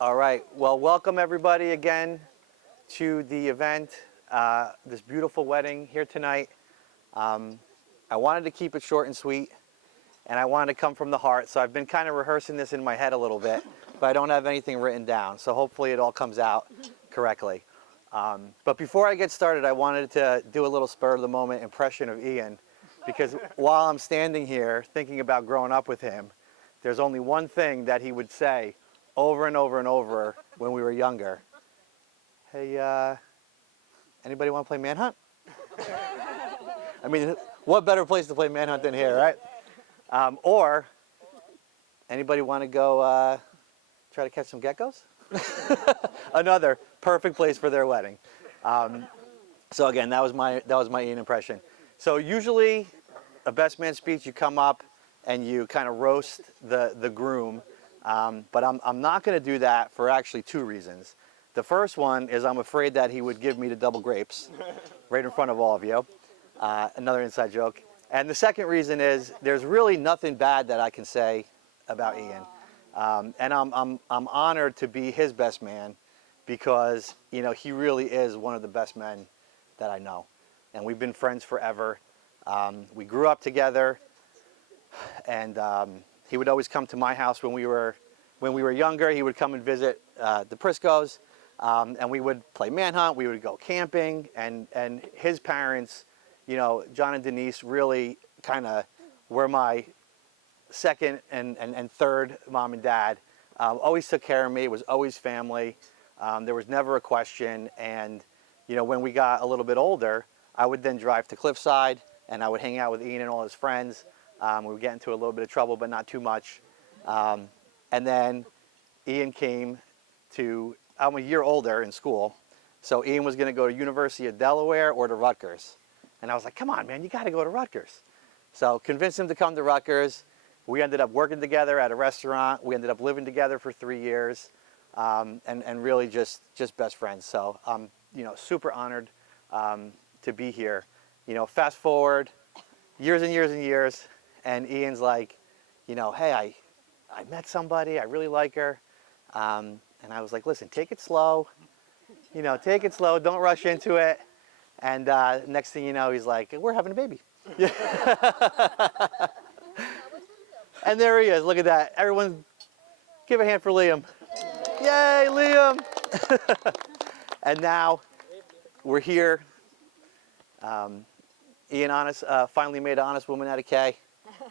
All right. Well, welcome everybody again to the event, this beautiful wedding here tonight. I wanted to keep it short and sweet, and I wanted to come from the heart. So I've been kind of rehearsing this in my head a little bit, but I don't have anything written down. So hopefully it all comes out correctly. But before I get started, I wanted to do a little spur of the moment impression of Ian, because while I'm standing here thinking about growing up with him, there's only one thing that he would say over and over and over when we were younger. Hey, anybody want to play Manhunt? I mean, what better place to play Manhunt than here, right? Or, anybody want to go try to catch some geckos? Another perfect place for their wedding. So again, that was my Ian impression. So usually, a best man speech, you come up and you kind of roast the groom. But I'm not going to do that for actually two reasons. The first one is I'm afraid that he would give me the double grapes right in front of all of you. Another inside joke. And the second reason is there's really nothing bad that I can say about Ian. And I'm honored to be his best man because, you know, he really is one of the best men that I know. And we've been friends forever. We grew up together, and he would always come to my house when we were younger. He would come and visit the Priscos, and we would play Manhunt. We would go camping, and his parents, you know, John and Denise, really kind of were my second and third mom and dad. Always took care of me. It was always family. There was never a question. And you know, when we got a little bit older, I would then drive to Cliffside, and I would hang out with Ian and all his friends. We would get into a little bit of trouble, but not too much. And then Ian came to, I'm a year older in school, so Ian was going to go to University of Delaware or to Rutgers. And I was like, come on, man, you got to go to Rutgers. So convinced him to come to Rutgers. We ended up working together at a restaurant. We ended up living together for 3 years, and really just best friends. So I'm, you know, super honored to be here. You know, fast forward years and years and years, and Ian's like, you know, hey, I met somebody, I really like her. And I was like, listen, take it slow. You know, take it slow, don't rush into it. And next thing you know, he's like, we're having a baby. And there he is, look at that. Everyone give a hand for Liam. Yay, Liam. And now we're here. Ian Honest finally made an honest woman out of Kay.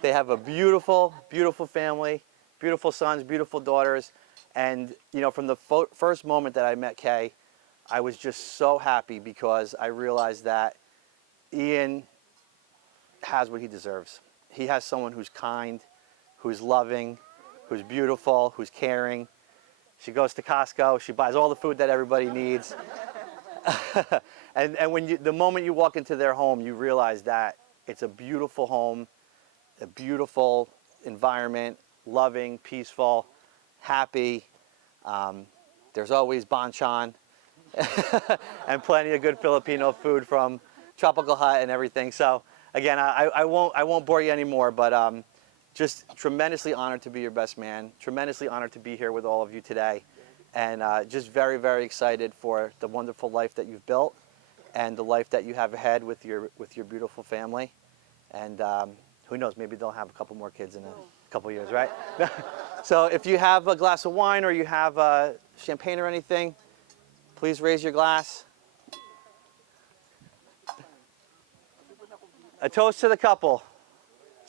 They have a beautiful, beautiful family, beautiful sons, beautiful daughters. And, you know, from the first moment that I met Kay, I was just so happy because I realized that Ian has what he deserves. He has someone who's kind, who's loving, who's beautiful, who's caring. She goes to Costco, she buys all the food that everybody needs. And when the moment you walk into their home, you realize that it's a beautiful home, a beautiful environment, loving, peaceful, happy. There's always banchan and plenty of good Filipino food from Tropical Hut and everything. So again, I won't bore you anymore, but just tremendously honored to be your best man. Tremendously honored to be here with all of you today, and just very, very excited for the wonderful life that you've built and the life that you have ahead with your beautiful family. And who knows, maybe they'll have a couple more kids in a couple years, right? So if you have a glass of wine or you have champagne or anything, please raise your glass. A toast to the couple.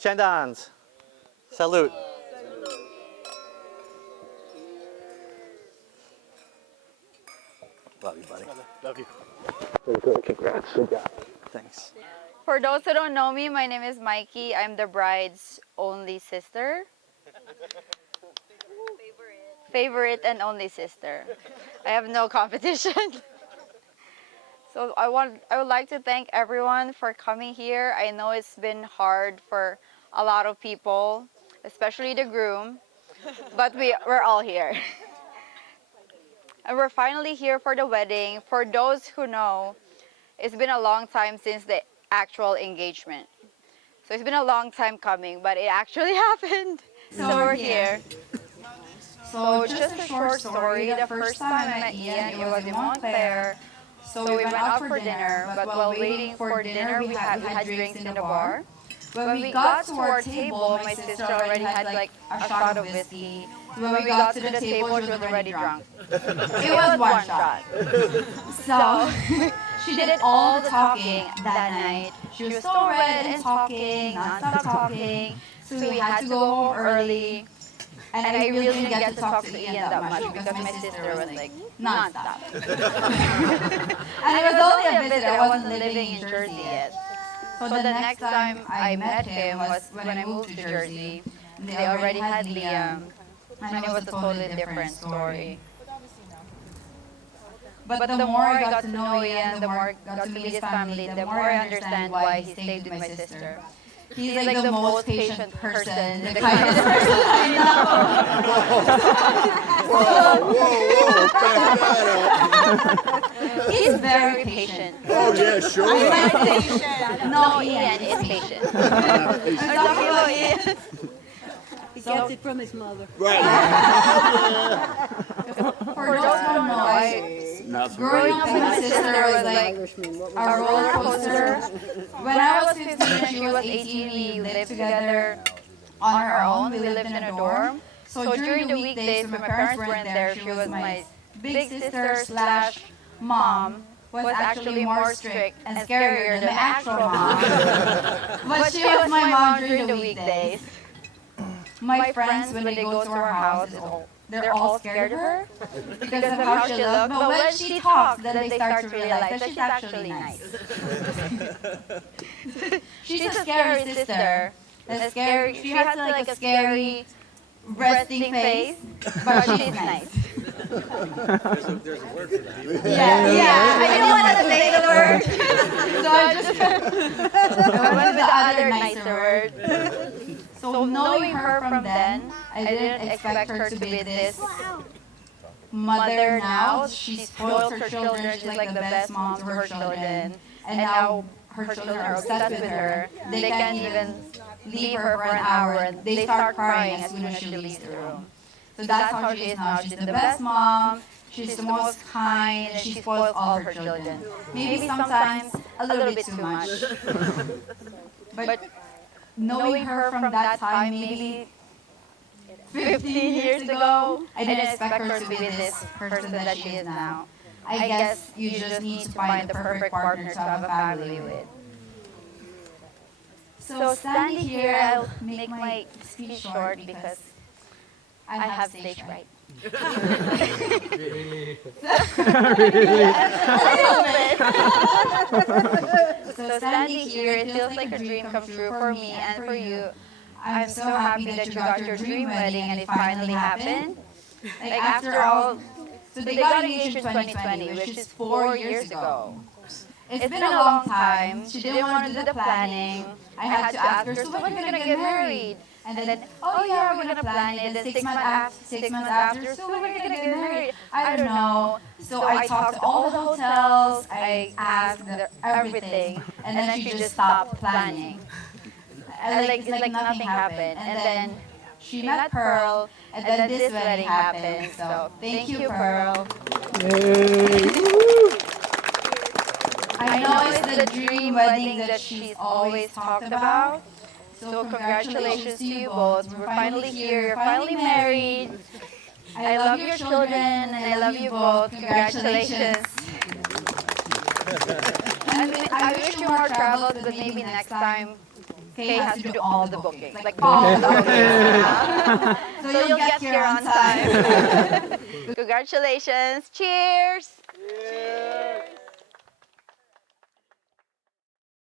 Chendans. Salute. Love you, buddy. Love you. Good. Congrats. Good job. Thanks. For those who don't know me, my name is Mikey. I'm the bride's only sister. Favorite and only sister. I have no competition. So I would like to thank everyone for coming here. I know it's been hard for a lot of people, especially the groom, but we're all here. And we're finally here for the wedding. For those who know, it's been a long time since the actual engagement. So it's been a long time coming, but it actually happened. So we're here. So just a short story, the first time I met Ian, it was in Montclair. So we went out for dinner, but while waiting for dinner, we had drinks in the bar. When we got to our table, my sister already had like a shot of whiskey. When we got to the table, she was already drunk. It was one shot. So she did all the talking that night. She was so red and talking, non-stop talking. So we had to go home early. And I really didn't get to talk to Ian that much because my sister was like non-stop. And it was only a visit. I wasn't living in Jersey yet. So the next time I met him was when I moved to Jersey. They already had Liam, and it was a totally different story. But the more I got to know Ian, the more I got to meet his family, the more I understand why he stayed with my sister. He's like the most patient person, the kindest person I know. He's very patient. Oh, yeah, sure. No, Ian is patient. I'm talking about Ian. He gets it from his mother. Right. For those who don't know, growing up with my sister was like a roller coaster. When I was 15 and she was 18, we lived together on our own. We lived in a dorm. So during the weekdays when my parents weren't there, she was my big sister slash mom. Was actually more strict and scarier than my actual mom. But she was my mom during the weekdays. My friends, when they go to our house, they're all scared of her because of how she looks. But when she talks, then they start to realize that she's actually nice. She's a scary sister. She has like a scary resting face, but she's nice. There's a word for that. Yeah. I didn't want to say the word, so I went with the other nicer word. So knowing her from then, I didn't expect her to be this mother now. She spoils her children. She's like the best mom to her children. And now her children are obsessed with her. They can't even leave her for an hour. They start crying as soon as she leaves the room. So that's how she is now. She's the best mom. She's the most kind. And she spoils all her children. Maybe sometimes a little bit too much. But knowing her from that time, maybe 15 years ago, I didn't expect her to be this person that she is now. I guess you just need to find the perfect partner to have a family with. So standing here, I'll make my speech short because I have stage fright. So standing here, it feels like a dream come true for me and for you. I'm so happy that you got your dream wedding and it finally happened. Like after all, so they got engaged in 2020, which is 4 years ago. It's been a long time. She didn't want to do the planning. I had to ask her, so when are we gonna get married? And then, oh yeah, we're gonna plan it. And then 6 months after, so when are we gonna get married? I don't know. So I talked to all the hotels. I asked everything, and then she just stopped planning. And it's like nothing happened. And then she met Pearl, and then this wedding happened. So thank you, Pearl. I know it's the dream wedding that she's always talked about. So congratulations to you both. We're finally here. You're finally married. I love your children and I love you both. Congratulations. I wish you more travels, but maybe next time Kay has to do all the bookings. Like all the bookings. So you'll get here on time. Congratulations. Cheers.